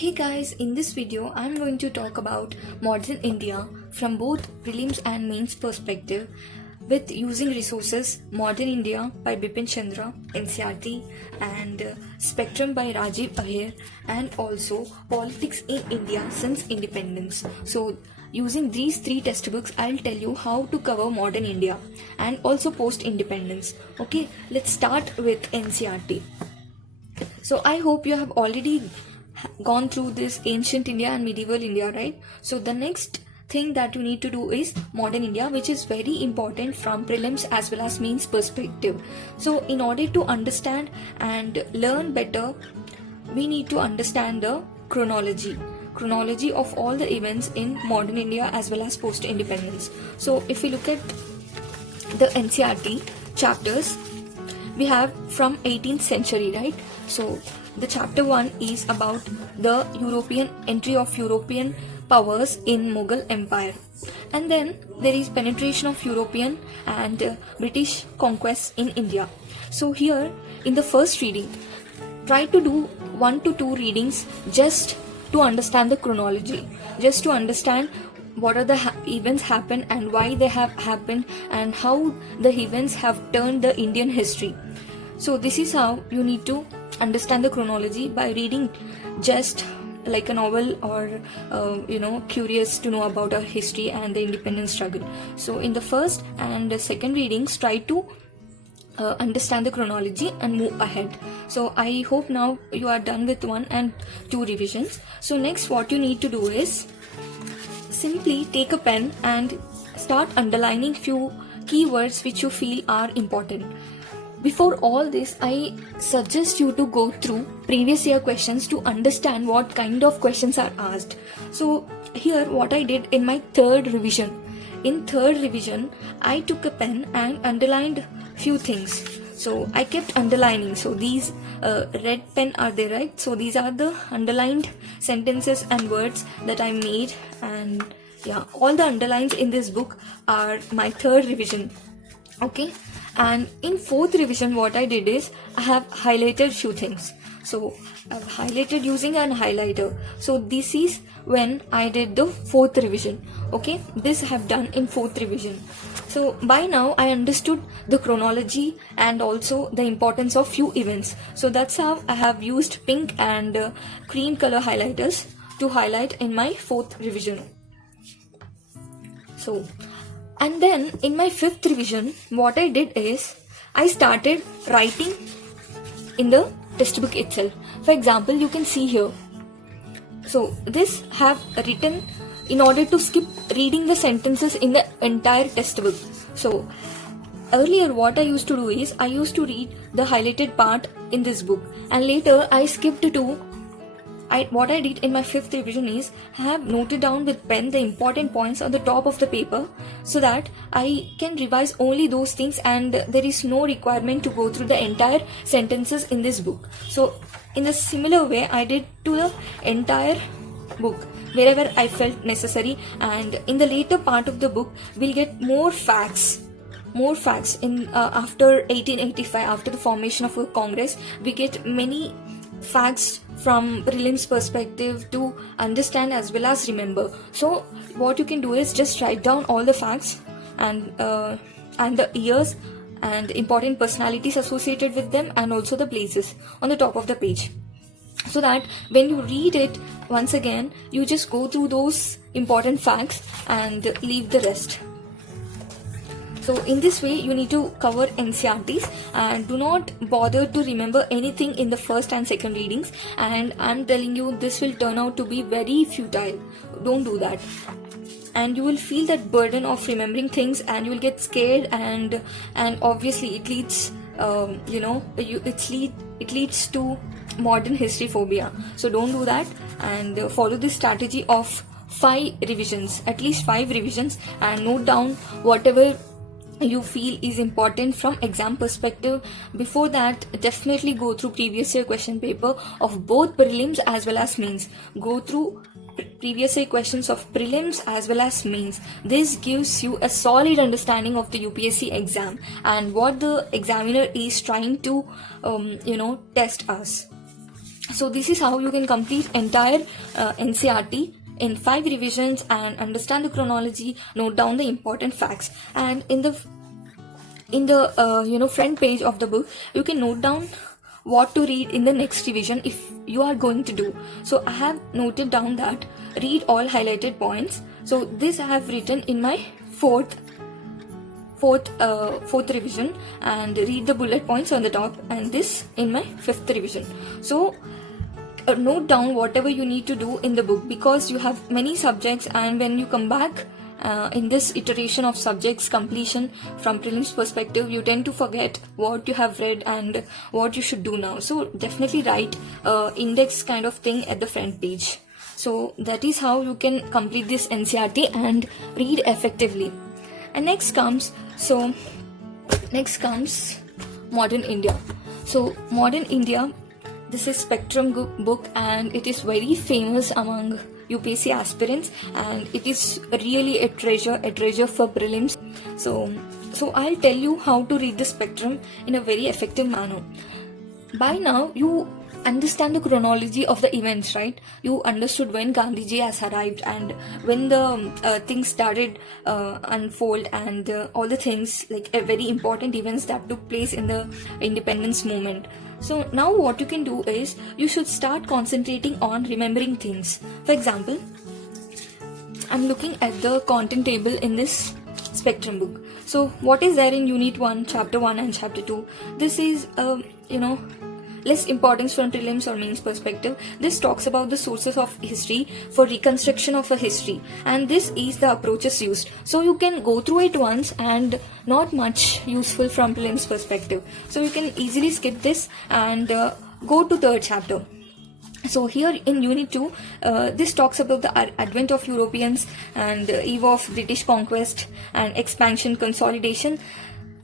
Hey guys, in this video I'm going to talk about modern India from both prelims and mains perspective with using resources Modern India by Bipin Chandra, NCERT, and Spectrum by Rajiv Ahir, and also Politics in India since Independence. So using these three textbooks I'll tell you how to cover modern India and also post independence. Okay, let's start with NCERT. So I hope you have already gone through this ancient India and medieval India, right? So the next thing that you need to do is modern India, which is very important from prelims as well as mains perspective. So in order to understand and learn better, we need to understand the chronology of all the events in modern India as well as post independence. So if we look at the NCERT chapters, we have from 18th century, right? So the chapter 1 is about the entry of European powers in Mughal Empire, and then there is penetration of European and British conquests in India. So here in the first reading, try to do 1 to 2 readings just to understand the chronology, just to understand what are the events happen and why they have happened and how the events have turned the Indian history. So this is how you need to understand the chronology, by reading just like a novel or curious to know about our history and the independence struggle. So in the first and the second readings, try to understand the chronology and move ahead. So I hope now you are done with 1 and 2 revisions. So next what you need to do is simply take a pen and start underlining few keywords which you feel are important. Before all this, I suggest you to go through previous year questions to understand what kind of questions are asked. So here what I did in my third revision. In third revision, I took a pen and underlined few things. So I kept underlining. So these red pen are there, right? So these are the underlined sentences and words that I made, and yeah, all the underlines in this book are my third revision. Okay. And in fourth revision, what I did is I have highlighted few things. So I've highlighted using an highlighter. So this is when I did the fourth revision. Okay, this I have done in fourth revision. So by now I understood the chronology and also the importance of few events. So that's how I have used pink and cream color highlighters to highlight in my fourth revision. So, and then in my fifth revision, what I did is I started writing in the textbook itself. For example, you can see here. So this have written in order to skip reading the sentences in the entire textbook. So earlier what I used to do is I used to read the highlighted part in this book, and later I skipped to what I did in my fifth revision is I have noted down with pen the important points on the top of the paper so that I can revise only those things and there is no requirement to go through the entire sentences in this book. So in a similar way I did to the entire book wherever I felt necessary, and in the later part of the book we'll get more facts in after 1885, after the formation of a Congress, we get many facts from prelims perspective to understand as well as remember. So what you can do is just write down all the facts and the years and important personalities associated with them and also the places on the top of the page, so that when you read it once again you just go through those important facts and leave the rest. So in this way you need to cover NCERTs and do not bother to remember anything in the first and second readings, and I'm telling you this will turn out to be very futile. Don't do that, and you will feel that burden of remembering things and you will get scared, and obviously it leads it leads to modern history phobia. So don't do that, and follow this strategy of 5 revisions, at least 5 revisions, and note down whatever you feel is important from exam perspective. Before that, definitely go through previous year question paper of both prelims as well as mains. Go through previous year questions of prelims as well as mains. This gives you a solid understanding of the UPSC exam and what the examiner is trying to test us. So this is how you can complete entire NCERT in 5 revisions and understand the chronology, note down the important facts, and in the front page of the book you can note down what to read in the next revision if you are going to do. So I have noted down that read all highlighted points. So this I have written in my fourth revision, and read the bullet points on the top, and this in my 5th revision. So note down whatever you need to do in the book, because you have many subjects, and when you come back in this iteration of subjects completion from prelims perspective, you tend to forget what you have read and what you should do now. So definitely write index kind of thing at the front page. So that is how you can complete this NCERT and read effectively. And next comes Modern India. So Modern India, this is Spectrum book, and it is very famous among UPSC aspirants, and it is really a treasure for prelims. So I'll tell you how to read the Spectrum in a very effective manner. By now you understand the chronology of the events, right? You understood when Gandhiji has arrived and when the things started unfold, and all the things like very important events that took place in the independence movement. So now what you can do is you should start concentrating on remembering things. For example, I'm looking at the content table in this Spectrum book. So what is there in Unit 1, Chapter 1 and Chapter 2? This is less importance from prelims or mains perspective. This talks about the sources of history for reconstruction of a history, and this is the approaches used. So you can go through it once and not much useful from prelims perspective. So you can easily skip this and go to 3rd chapter. So here in Unit 2, this talks about the advent of Europeans and eve of British conquest and expansion, consolidation,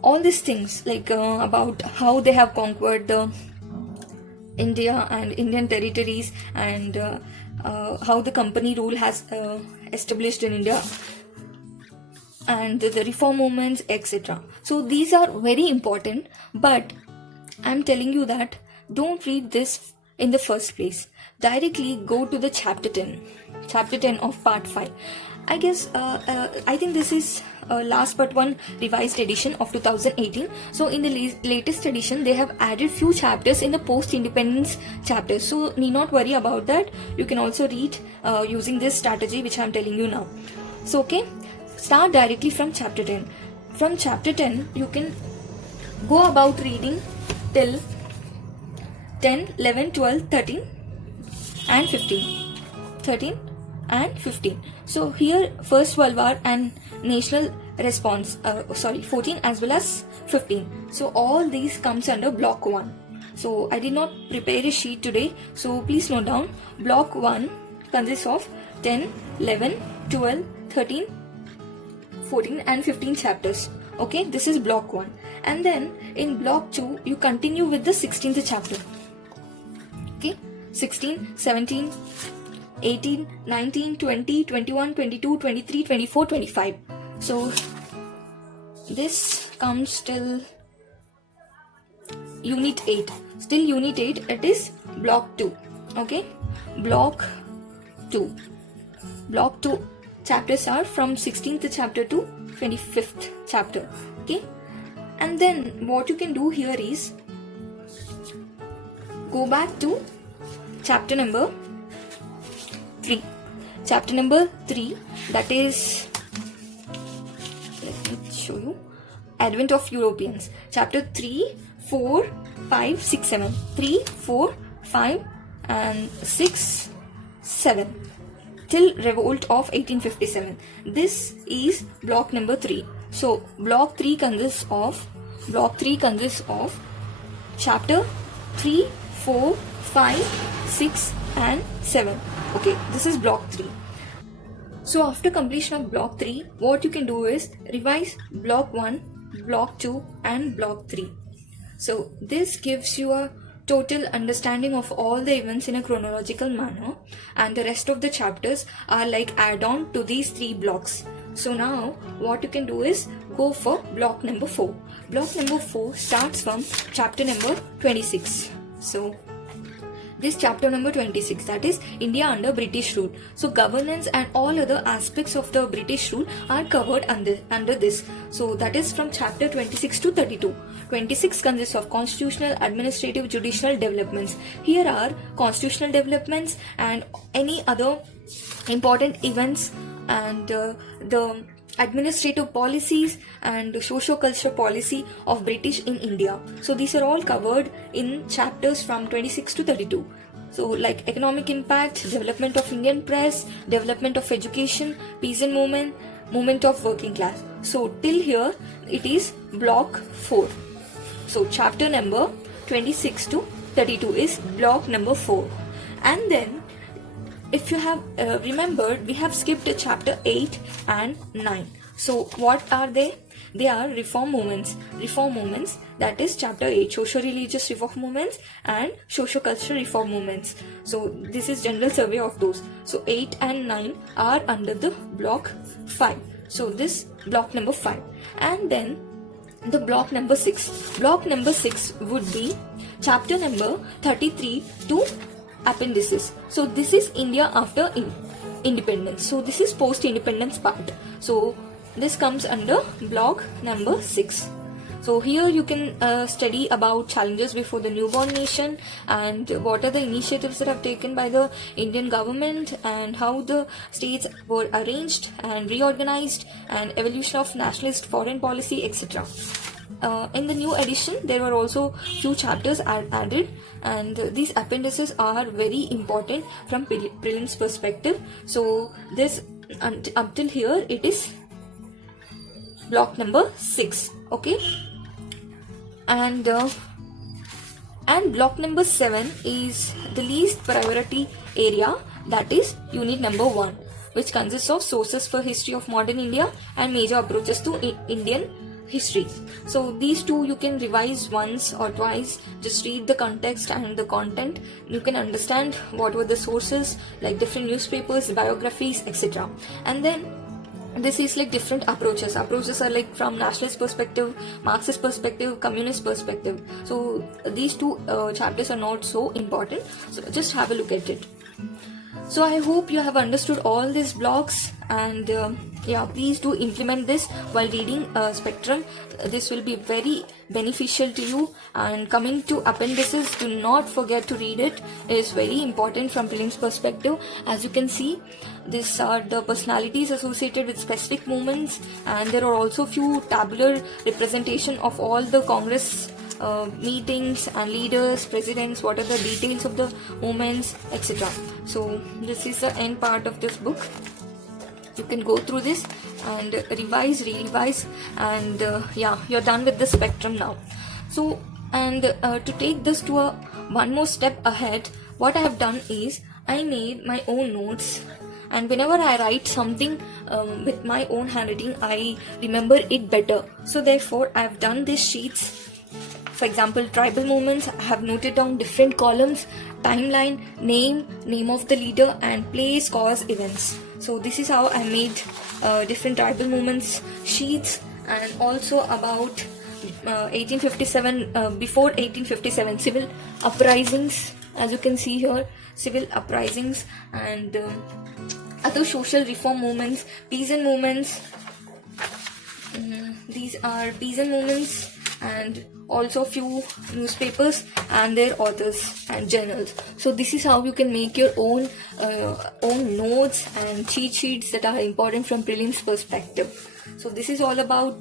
all these things like about how they have conquered the India and Indian territories, and how the company rule has established in India, and the reform movements, etc. So these are very important, but I'm telling you that don't read this in the first place. Directly go to the chapter 10 of part 5. I think this is last but one revised edition of 2018. So in the latest edition they have added few chapters in the post-independence chapters, so need not worry about that. You can also read using this strategy which I am telling you now. So okay, start directly from chapter 10. From chapter 10 you can go about reading till 10, 11, 12, 13 and 15. 13 and 15. So here First World War and national response, 14 as well as 15. So all these comes under block 1. So I did not prepare a sheet today, so please note down. Block 1 consists of 10, 11, 12, 13, 14 and 15 chapters. Okay, this is block 1. And then in block 2 you continue with the 16th chapter. Okay, 16, 17, 18, 19, 20, 21, 22, 23, 24, 25. So this comes till Unit 8. Still Unit 8, it is block 2. Okay, block 2. Block 2 chapters are from 16th chapter to 25th chapter. Okay, and then what you can do here is go back to chapter number 3. Chapter number 3, that is, let me show you, Advent of Europeans. Chapter 3, 4, 5, 6, 7. 3, 4, 5 and 6, 7 till Revolt of 1857. This is block number 3. So block 3 consists of chapter 3, 4, 5, 6 and 7. Okay, this is block 3. So after completion of block 3, what you can do is revise block 1, block 2 and block 3. So this gives you a total understanding of all the events in a chronological manner, and the rest of the chapters are like add-on to these 3 blocks. So now what you can do is go for block number 4. Block number 4 starts from chapter number 26. So this chapter number 26, that is India under British rule. So governance and all other aspects of the British rule are covered under this. So that is from chapter 26 to 32. 26 consists of constitutional, administrative, judicial developments. Here are constitutional developments and any other important events and the administrative policies and socio-cultural policy of British in India. So these are all covered in chapters from 26 to 32. So like economic impact, development of Indian press, development of education, peasant movement of working class. So till here it is block 4. So chapter number 26 to 32 is block number 4. And then if you have remembered, we have skipped chapter 8 and 9. So what are they? They are reform movements. Reform movements, that is chapter 8, socio-religious reform movements and socio-cultural reform movements. So this is general survey of those. So 8 and 9 are under the block 5. So this block number 5. And then the block number 6. Block number 6 would be chapter number 33 to appendices. So this is India after independence. So this is post-independence part. So this comes under block number 6. So here you can study about challenges before the newborn nation and what are the initiatives that have taken by the Indian government and how the states were arranged and reorganized and evolution of nationalist foreign policy, etc. In the new edition, there were also few chapters added, and these appendices are very important from prelims perspective. So this until here it is block number 6. Okay, and block number 7 is the least priority area, that is unit number 1, which consists of sources for history of modern India and major approaches to Indian history. So these two you can revise once or twice. Just read the context and the content. You can understand what were the sources, like different newspapers, biographies, etc. And then this is like different approaches. Approaches are like from nationalist perspective, Marxist perspective, communist perspective. So these two chapters are not so important. So just have a look at it. So I hope you have understood all these blocks, and yeah, please do implement this while reading Spectrum. This will be very beneficial to you. And coming to appendices, do not forget to read it. It is very important from prelims perspective. As you can see, these are the personalities associated with specific movements, and there are also few tabular representation of all the Congress meetings and leaders, presidents, what are the details of the movements, etc. So this is the end part of this book. You can go through this and revise, re-revise, and yeah, you're done with the Spectrum now. So, and to take this to one more step ahead, what I have done is I made my own notes, and whenever I write something with my own handwriting, I remember it better. So therefore I have done these sheets. For example, tribal movements, I have noted down different columns, timeline, name of the leader, and place, cause, events. So this is how I made different tribal movements sheets, and also about 1857, before 1857, civil uprisings, as you can see here, civil uprisings, and other social reform movements, peasant movements. These are peasant movements, and also few newspapers and their authors and journals. So this is how you can make your own notes and cheat sheets that are important from prelims perspective. So this is all about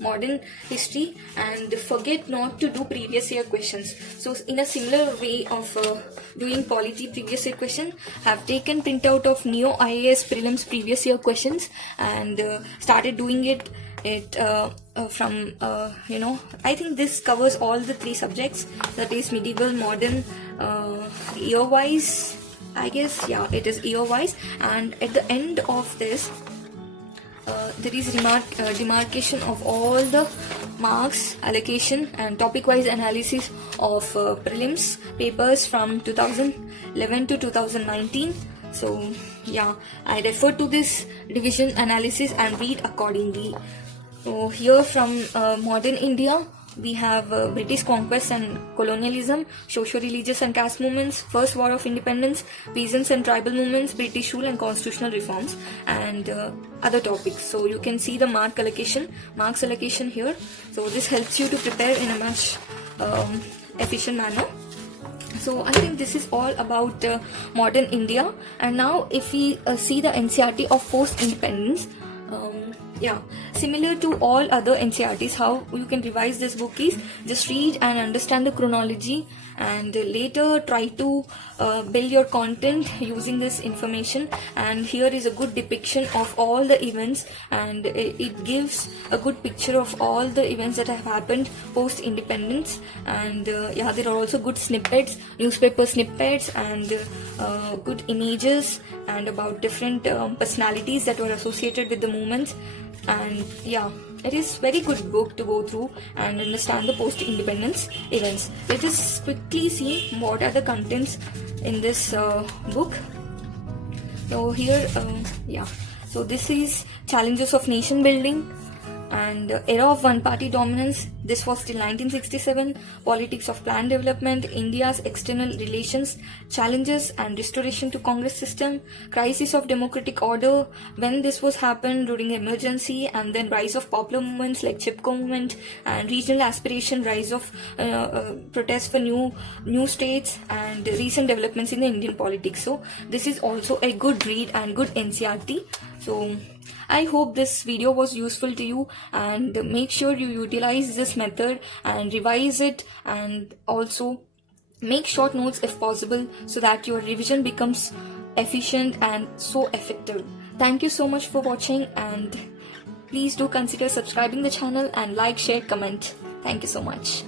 modern history, and forget not to do previous year questions. So in a similar way of doing polity previous year question, have taken printout of Neo IAS prelims previous year questions and started doing it from I think this covers all the 3 subjects, that is medieval, modern, year wise, I guess. Yeah, it is year wise, and at the end of this there is demarcation of all the marks, allocation, and topic wise analysis of prelims papers from 2011 to 2019. So yeah, I refer to this division analysis and read accordingly. So here from modern India, we have British conquest and colonialism, socio-religious and caste movements, First War of Independence, peasants and tribal movements, British rule and constitutional reforms, and other topics. So you can see the marks allocation here. So this helps you to prepare in a much efficient manner. So I think this is all about modern India. And now if we see the NCERT of post-independence, similar to all other NCERTs, how you can revise this book is just read and understand the chronology, and later try to build your content using this information. And here is a good depiction of all the events, and it gives a good picture of all the events that have happened post independence. And there are also good snippets, newspaper snippets, and good images, and about different personalities that were associated with the movements. And it is very good book to go through and understand the post-independence events. Let us quickly see what are the contents in this book. So here, so this is challenges of nation building and era of one-party dominance. This was till 1967. Politics of planned development, India's external relations, challenges and restoration to Congress system, crisis of democratic order, when this was happened during emergency, and then rise of popular movements like Chipko movement, and regional aspiration, rise of protests for new states, and recent developments in the Indian politics. So this is also a good read and good NCERT. So I hope this video was useful to you, and make sure you utilize this method and revise it, and also make short notes if possible, so that your revision becomes efficient and so effective. Thank you so much for watching, and please do consider subscribing the channel and like, share, comment. Thank you so much.